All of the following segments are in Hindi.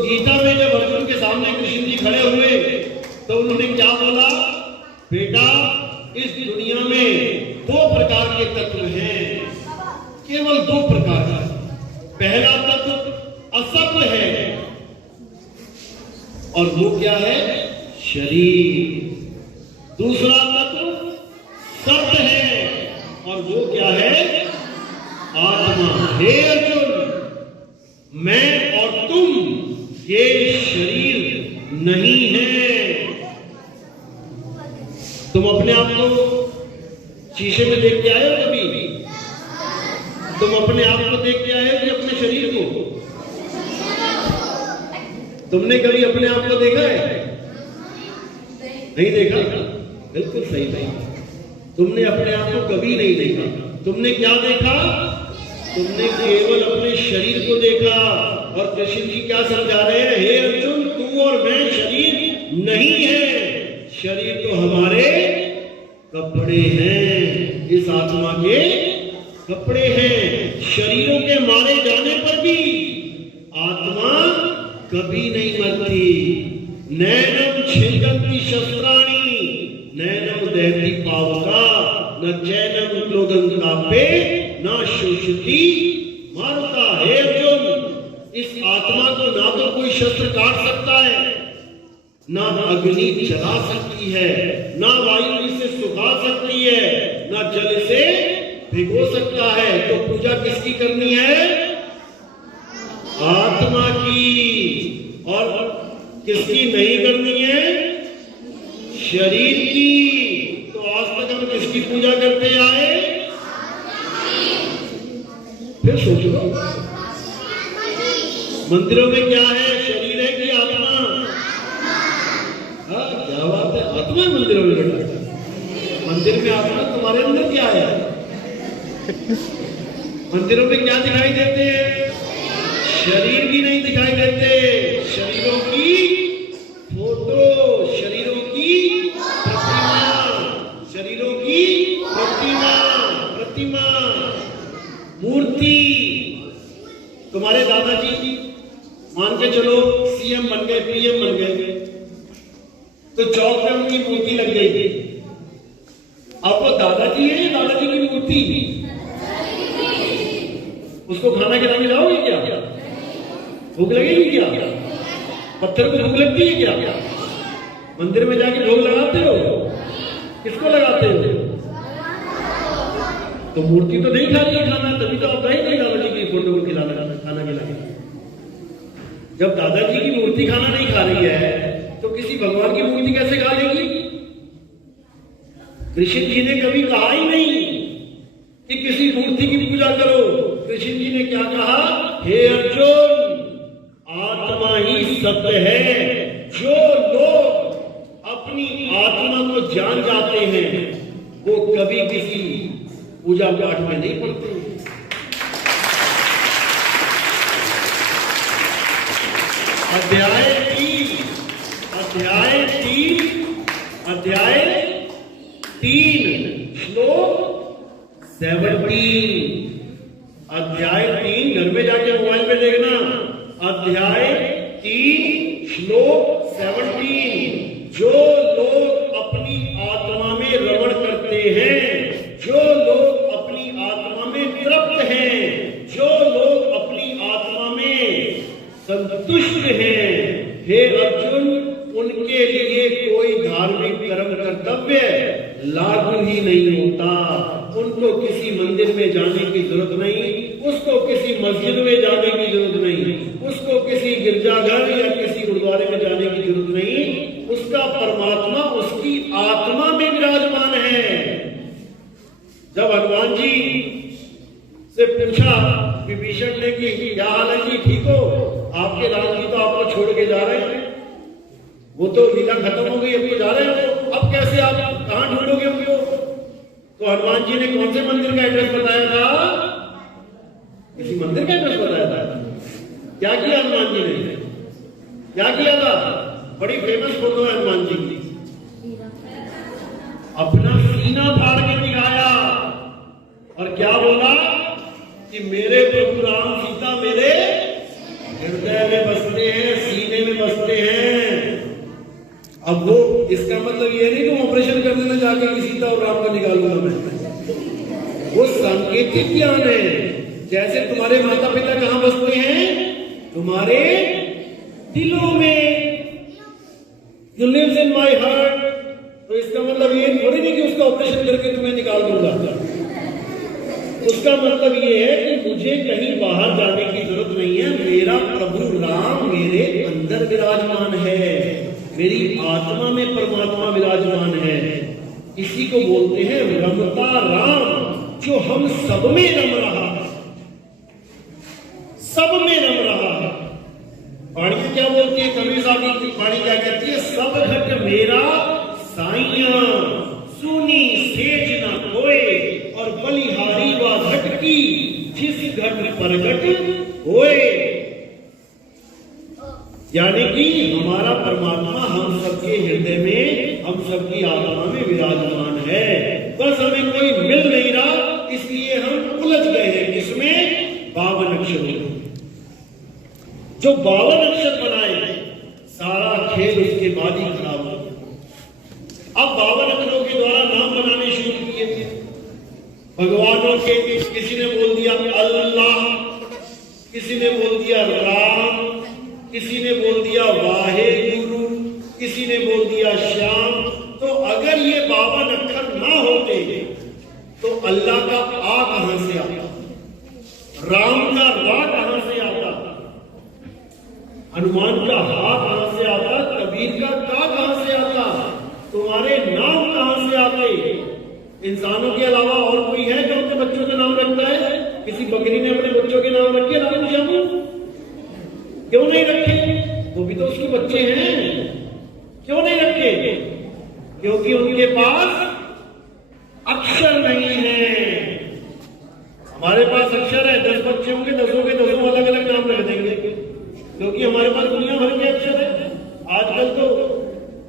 गीता में जब अर्जुन के सामने कृष्ण जी खड़े हुए तो उन्होंने क्या बोला? बेटा, इस दुनिया में दो प्रकार के तत्व हैं, केवल दो प्रकार का। पहला तत्व असत्य है और वो क्या है? शरीर। दूसरा तत्व सत्य है और वो क्या है? आत्मा। हे अर्जुन, मैं और तुम ये शरीर नहीं है। तुम अपने आप को शीशे में देख के आए हो कभी? तुम अपने आप को देख के आए हो कि अपने शरीर को? तुमने कभी अपने आप को देखा है? नहीं देखा? बिल्कुल सही नहीं। तुमने अपने आप को कभी नहीं देखा। तुमने क्या देखा? तुमने केवल अपने शरीर को देखा। और कृष्ण जी क्या समझा रहे हैं? हे अर्जुन, तू और मैं शरीर नहीं है। शरीर तो हमारे कपड़े हैं, इस आत्मा के कपड़े हैं। शरीरों के मारे जाने पर भी आत्मा कभी नहीं मरती। नैनम छिन्दन्ति शस्त्राणि नैनम दहति पावका न चैनम क्रोधं कापे न शोषति मारुता। हे अर्जुन, इस आत्मा को ना तो कोई शस्त्र काट सकता है, ना अग्नि जला सकती है, ना वायु इसे सुखा सकती है, ना जल से भिगो सकता है। तो पूजा किसकी करनी है? आत्मा की। और किसकी नहीं करनी है? शरीर की। तो आज तक हम किसकी पूजा करते आए? फिर सोच लो, मंदिरों में क्या है? शरीर है कि आत्मा? हाँ, क्या बात है, आत्मा है मंदिरों में बैठा। मंदिर में आत्मा, तुम्हारे अंदर क्या है? मंदिरों में क्या दिखाई देते हैं? शरीर भी नहीं दिखाई देते। शरीरों की फोटो, शरीरों की प्रतिमा, शरीरों की प्रतिमा, मूर्ति। तुम्हारे दादाजी मान के चलो सीएम बन गए, पीएम बन गए, तो चौक में उनकी मूर्ति लग गई थी। अब वो दादाजी है, दादाजी की मूर्ति। उसको खाना खिलाने जाओगे क्या? भूख लगेगी क्या? पत्थर को भूख लगती है क्या? मंदिर में जाके भोग लगाते हो? किसको लगाते हो? तो मूर्ति तो नहीं खा रही है खाना, तभी तो आप नहीं दादाजी की फोटो को खिलाना, खाना खिलाने। जब दादाजी की मूर्ति खाना नहीं खा रही है तो किसी भगवान की मूर्ति कैसे खा लेगी? कृष्ण जी ने कभी कहा ही नहीं कि किसी मूर्ति की पूजा करो। कृष्ण जी ने क्या कहा? हे अर्जुन, आत्मा ही सत्य है। जो लोग अपनी आत्मा को जान जाते हैं वो कभी किसी पूजा पाठ में नहीं पड़ते। अध्याय 3 श्लोक 17। अध्याय 3 घर में जाके मोबाइल पे देखना। अध्याय 3 श्लोक 17। जो लोग अपनी आत्मा में रमण करते हैं, जो लोग अपनी आत्मा में तृप्त हैं, जो लोग अपनी आत्मा में संतुष्ट हैं, हे अर्जुन, उनके लिए कोई धार्मिक कर्म कर्तव्य लागू ही नहीं होता। उनको किसी मंदिर में जाने की जरूरत नहीं, उसको किसी मस्जिद में जाने की जरूरत नहीं, उसको किसी गिरजाघर या किसी गुरुद्वारे में जाने की जरूरत नहीं। उसका परमात्मा उसकी आत्मा में विराजमान है। जब हनुमान जी से पूछा विभीषण ने कि क्या हाल है जी, ठीक हो? आपके राम जी तो आपको छोड़ के जा रहे हैं, वो तो लीला खत्म हो गई, अब तो जा रहे हो, अब कैसे आप कहां ढूंढोगे उनको? तो हनुमान जी ने कौन से मंदिर का एड्रेस बताया था? किसी मंदिर का एड्रेस बताया था। क्या किया हनुमान जी ने? क्या किया था? बड़ी फेमस फोटो है हनुमान जी की। अपना सीना फाड़ के दिखाया और क्या बोला कि मेरे प्रभु राम सीता मेरे हृदय में बसते हैं। बसते हैं। अब वो इसका मतलब ये नहीं कि ऑपरेशन करने में जाकर कि सीता और राम को निकालूंगा मैं, वो सांकेतिक ज्ञान है। जैसे तुम्हारे माता पिता कहां बसते हैं? तुम्हारे दिलों में। You lives in my heart। तो इसका मतलब ये थोड़ी नहीं कि उसका ऑपरेशन करके तुम्हें निकाल दूंगा। उसका मतलब ये है कि मुझे कहीं बाहर जाने की जरूरत नहीं है। मेरा प्रभु राम मेरे अंदर विराजमान है, मेरी आत्मा में परमात्मा विराजमान है। इसी को बोलते हैं रमता राम, जो हम सब में रम रहा है, सब में रम रहा है। वाणी क्या बोलती है? कबीर साहब की वाणी क्या कहती है? सब घट मेरा साइया, सुनी सेज न कोय, और बलिहारी व घट की, जिस घट प्रगट होए। यानी कि हमारा परमात्मा हम सबके हृदय में, हम सबकी आत्मा में विराजमान है। बस हमें कोई मिल नहीं रहा, इसलिए हम उलझ गए हैं। किसमें? 52 अक्षरों। जो 52 अक्षर बनाए, सारा खेल उसके बाद ही खराब हो गया। अब 52 अक्षरों के द्वारा नाम बनाने शुरू किए थे भगवानों के। किसी ने बोल दिया अल्लाह, किसी ने बोल दिया राम, किसी ने बोल दिया वाहे गुरु, किसी ने बोल दिया श्याम। तो अगर ये 52 अक्षर ना होते तो अल्लाह का आ कहां से आता, राम का रा कहां से आता, हनुमान का हा कहां से आता, कबीर का का कहां से आता, तुम्हारे नाम कहां से आते? इंसानों के अलावा और कोई है जो अपने बच्चों के नाम रखता है? किसी बकरी ने अपने बच्चों के नाम रखे राम श्यामू? क्यों नहीं रखे? वो भी तो उसके बच्चे हैं। क्यों नहीं रखे? क्योंकि उनके पास अक्षर नहीं है। हमारे पास अक्षर है, 10 बच्चे होंगे, 10 के 10 अलग अलग नाम रख देंगे, क्योंकि हमारे पास दुनिया भर के अक्षर है। आजकल तो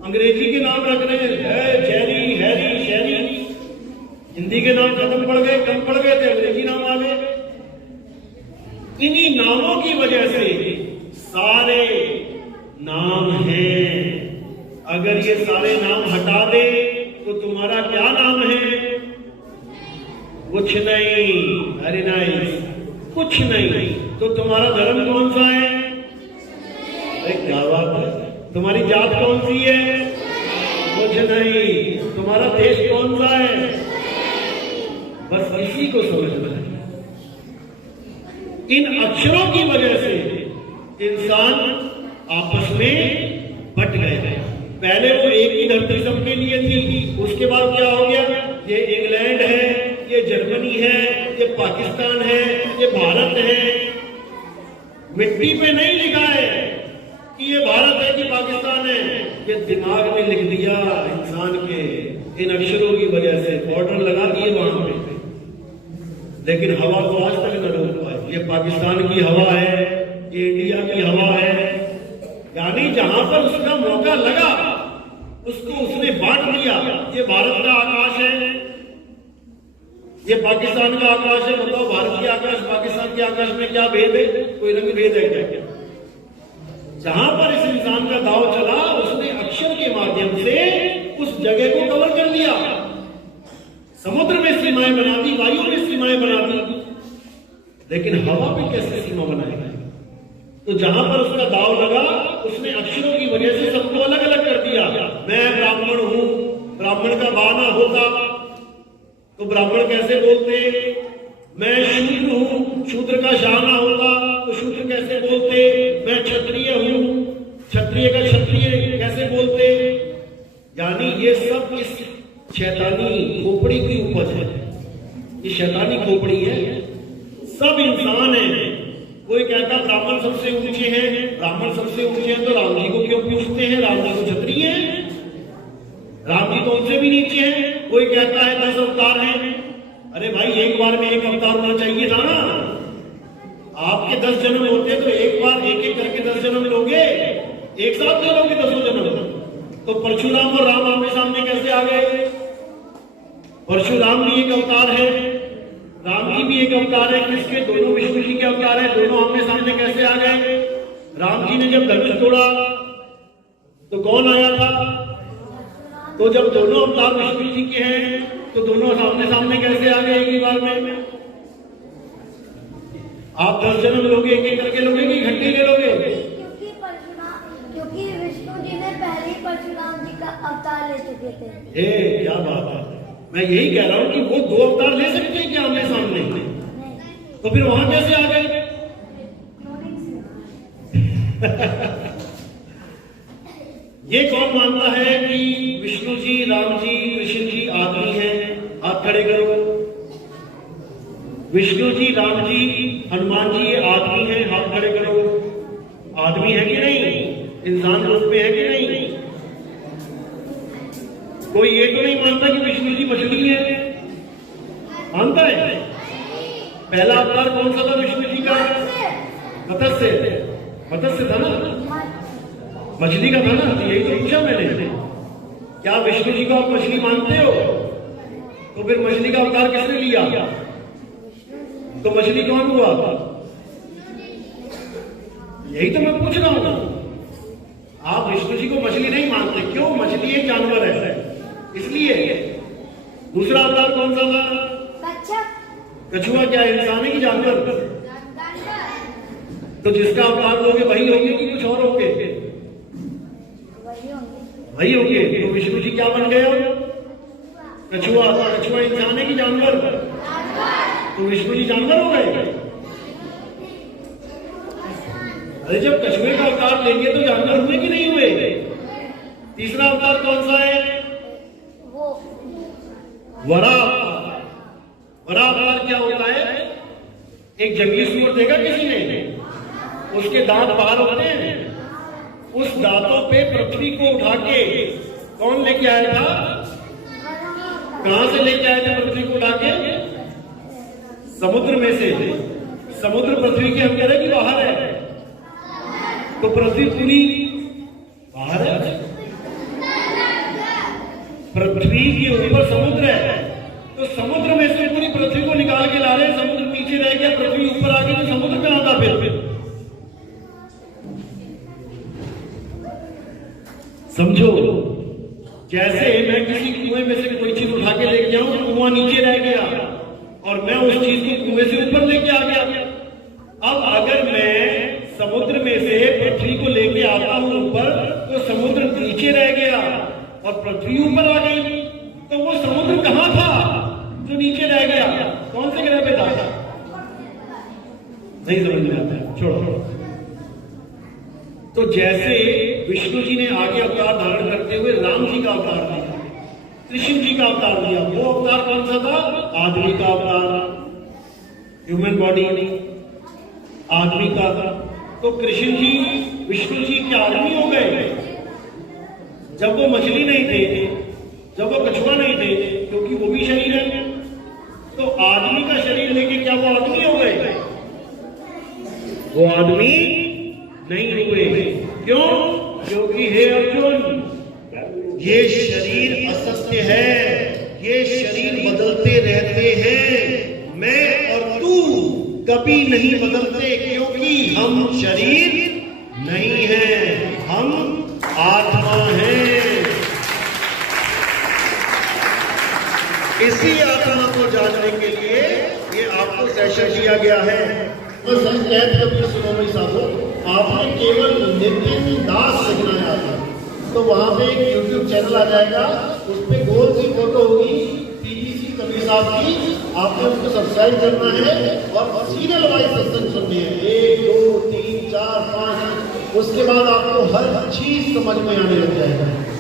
अंग्रेजी के नाम रख रहे हैं, जेरी, हैरी, शैरी। हिंदी के नाम खत्म पड़ गए, कम पड़ गए थे, अंग्रेजी नाम आ गए। इन्हीं नामों की वजह से सारे नाम हैं। अगर ये सारे नाम हटा दे तो तुम्हारा क्या नाम है? कुछ नहीं। अरे नहीं, कुछ नहीं। तो तुम्हारा धर्म कौन सा है? अरे क्या बात है। तुम्हारी जात कौन सी है? कुछ नहीं। तुम्हारा देश कौन सा है? बस इसी को समझना है। इन अक्षरों की वजह से इंसान आपस में बट गए। पहले वो एक ही धरती सबके लिए थी, उसके बाद क्या हो गया? ये इंग्लैंड है, ये जर्मनी है, ये पाकिस्तान है, ये भारत है। मिट्टी पे नहीं लिखा है कि ये भारत है कि पाकिस्तान है, ये दिमाग में लिख दिया इंसान के इन अक्षरों की वजह से। बॉर्डर लगा दिए वहां पे, लेकिन हवा को आज तक न रोक पाए। ये पाकिस्तान की हवा है, ये इंडिया की हवा है। यानी जहां पर उसका मौका लगा उसको उसने बांट दिया। ये भारत का आकाश है, ये पाकिस्तान का आकाश है। बताओ भारत के आकाश पाकिस्तान के आकाश में क्या भेद है? कोई रंग भेद है क्या? जहां पर इस इंसान का दाव चला, उसने अक्षर के माध्यम से उस जगह को कवर कर लिया। समुद्र में सीमाएं बना दी, वायु में सीमाएं बना दी, लेकिन हवा पे कैसे सीमा बनाएगा? तो जहां पर उसका दाव लगा, उसने अक्षरों की वजह से सबको अलग अलग कर दिया। मैं ब्राह्मण हूं, ब्राह्मण का बा ना होता तो ब्राह्मण कैसे बोलते? मैं शूद्र हूं, शूद्र का शाह ना होता तो शूद्र कैसे बोलते? मैं क्षत्रिय हूं, क्षत्रिय का क्षत्रिय कैसे बोलते? यानी ये सब इस शैतानी खोपड़ी की उपज है। ये शैतानी खोपड़ी है। सब इंसान है। कोई कहता ब्राह्मण सबसे ऊंचे हैं, ब्राह्मण सबसे ऊंचे हैं तो राम जी को क्यों पूछते हैं? राम जी तो क्षत्रिय हैं, राम जी तो उनसे भी नीचे हैं। कोई कहता है 10 अवतार हैं। अरे भाई, एक बार में एक अवतार होना चाहिए था ना। आपके 10 जन्म होते तो एक बार एक एक करके 10 जन्म लोगे, एक साथ ले लोगे 10 जन्म। तो परशुराम और राम आमने सामने कैसे आ गए? परशुराम भी एक अवतार है, राम जी भी एक अवतार है। किसके? दोनों विष्णु जी के अवतार है। दोनों आमने सामने कैसे आ गए? राम जी ने जब धनुष तोड़ा तो कौन आया था? तो जब दोनों अवतार विष्णु जी के हैं तो दोनों सामने सामने कैसे आ गए एक ही बार में? आप 10 जन्म लोगे, एक एक करके लोगे कि इकट्ठे ले लोगे? क्योंकि विष्णु जी ने पहले ही परशुराम जी का अवतार ले चुके थे। क्या बात है। मैं यही कह रहा हूं कि वो 2 अवतार ले सकते हैं क्या आमने सामने? तो फिर वहां कैसे आ गए? ये कौन मानता है कि विष्णु जी, राम जी, कृष्ण जी आदमी हैं? हाथ खड़े करो। विष्णु जी, राम जी, हनुमान जी ये आदमी हैं? हाथ खड़े करो। आदमी है कि नहीं? इंसान रूप में है कि नहीं? कोई ये तो नहीं मानता कि विष्णु जी मछली है? मानता है? पहला अवतार कौन सा था विष्णु जी का? मत्स्य। मत्स्य था ना? मछली का था ना? यही तो पूछा मैंने। क्या विष्णु जी को आप मछली मानते हो? तो फिर मछली का अवतार किसने लिया? तो मछली कौन हुआ? यही तो मैं पूछ रहा हूं। आप विष्णु जी को मछली नहीं मानते, क्यों? मछली एक जानवर है इसलिए। दूसरा अवतार कौन सा था? कछुआ। क्या इंसान है कि जानवर? तो जिसका अवतार लोगे वही होंगे कि कुछ और होंगे? वही होंगे। तो विष्णु जी क्या बन गए? कछुआ। कछुआ इंसान है कि जानवर? तो विष्णु जी जानवर हो गए। अरे जब कछुए का अवतार लेंगे तो जानवर हुए कि नहीं हुए? तीसरा अवतार कौन सा है? वराह। वराह अवतार क्या होता है? एक जंगली सूअर देखा किसी ने? उसके दांत बाहर होते हैं। उस दांतों पे पृथ्वी को उठा के कौन लेके आया था? कहां से लेके आए थे पृथ्वी को उठा के? समुद्र में से। समुद्र पृथ्वी के अंदर है कि बाहर है? तो पृथ्वी पूरी बाहर है। पृथ्वी के ऊपर समुद्र है, तो समुद्र में से पूरी पृथ्वी को निकाल के ला रहे हैं। समुद्र नीचे रह गया, पृथ्वी ऊपर आ गई, तो समुद्र कहां था फिर? समझो, जैसे मैं किसी कुएं में से कोई चीज उठा के लेके जाऊं, कुआं नीचे रह गया और मैं उस चीज को कुएं से ऊपर लेके आ गया। अब अगर मैं समुद्र में से पृथ्वी को लेके आता हूं ऊपर, तो समुद्र नीचे रह गया और पृथ्वी ऊपर आ गई, तो वो समुद्र कहां था जो नीचे रह गया? कौन से ग्रह पे था? नहीं समझ में आता है, छोड़ो। तो जैसे विष्णु जी ने आगे अवतार धारण करते हुए राम जी का अवतार लिया, कृष्ण जी का अवतार लिया, वो अवतार कौन सा था? आदमी का अवतार, ह्यूमन बॉडी आदमी का था। तो कृष्ण जी, विष्णु जी क्या आदमी हो गए? जब वो मछली नहीं थे, जब वो कछुआ नहीं थे, क्योंकि वो भी शरीर है, तो आदमी का शरीर लेके क्या वो आदमी हो गए? वो आदमी नहीं हुए। क्यों? क्योंकि हे अर्जुन, ये शरीर असत्य है, ये शरीर बदलते रहते हैं। मैं और तू कभी नहीं बदलते, क्योंकि हम शरीर नहीं हैं, हम आत्मा हैं। इसी आत्मा को जानने के लिए ये आपको सेशन दिया गया है। तो सही कहते हैं सुनो भाई साहब, आपने केवल नितिन दास लिखना है आता, तो वहां पे एक YouTube चैनल आ जाएगा, उस पे गोल सी फोटो होगी PPC कबीर साहब की, आपने उसको सब्सक्राइब करना है और सीरियल वाइज सत्संग सुननी है, 1 2 3 4 5, उसके बाद आपको हर चीज समझ में आने लग जाएगा।